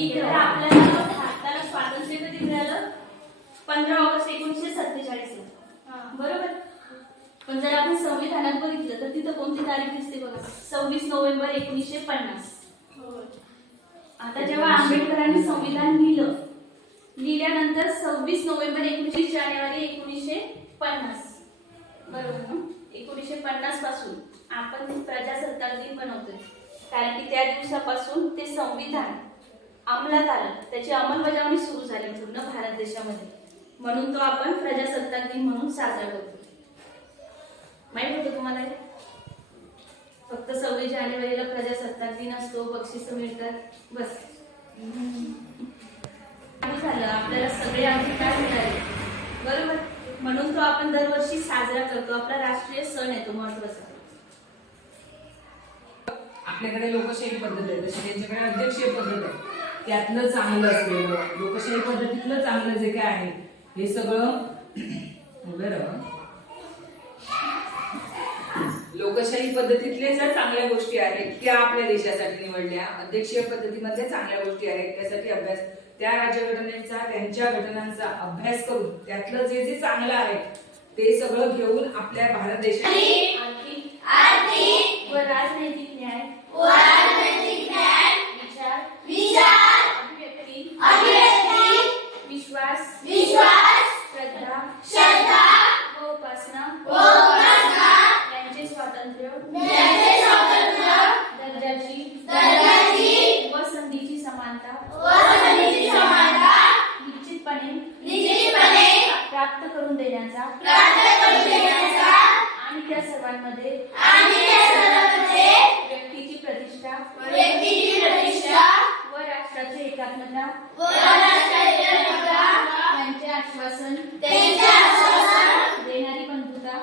ठीक आहे. तर आपल्याला भारताला स्वातंत्र्य कधी मिळालं? 15 ऑगस्ट 1947 ला. बरोबर. पण जर आपण संविधानात बघितलं तर तिथं कोणती तारीख दिसते बघा? 26 नोव्हेंबर 1950. आता जेव्हा आंबेडकरांनी संविधान लिहिल्यानंतर 26 नोव्हेंबर 19 जानेवारी 1950. बरोबर ना? 1950 पासून आपण प्रजासत्ताक दिन बनवतोय, कारण की त्या दिवसापासून ते संविधान अंमलात आलं, त्याची अंमलबजावणी सुरू झाली पूर्ण भारत देशामध्ये. म्हणून तो आपण प्रजासत्ताक दिन म्हणून साजरा करतो. माहित होतं तुम्हाला? फक्त 26 जानेवारीला प्रजासत्ताक दिन असतो, बक्षीस मिळतात, बस. झालं, आपल्याला सगळे अधिकार मिळाले. बरोबर. म्हणून तो आपण दरवर्षी साजरा करतो. आपला राष्ट्रीय सण आहे तो, महत्त्वाचा. आपल्याकडे लोकशाही पद्धत आहे, तशी त्यांच्याकडे अध्यक्षीय पद्धत आहे. त्यातलं चांगलं असलेलं, लोकशाही पद्धतीतलं चांगलं जे काय आहे हे सगळं लोकशाही पद्धतीतल्या ज्या चांगल्या गोष्टी आहेत त्या आपल्या देशासाठी निवडल्या. अध्यक्षीय पद्धतीमधल्या चांगल्या गोष्टी आहेत त्यासाठी अभ्यास, त्या राज्यघटनेचा त्यांच्या घटनांचा अभ्यास करून त्यातलं जे जे चांगलं आहे ते सगळं घेऊन आपल्या भारत देशात आर्थिक व राजनैतिक न्याय, विचार, अभिव्यक्ती, विश्वास, श्रद्धा व उपासना यांचे स्वातंत्र्य, दर्जाची व संधीची समानता निश्चितपणे प्राप्त करून देण्याचा आणि त्या सर्वांमध्ये व्यक्तीची प्रतिष्ठा व राष्ट्राची एकात्मता यांचे आश्वासन देणारी बंधुता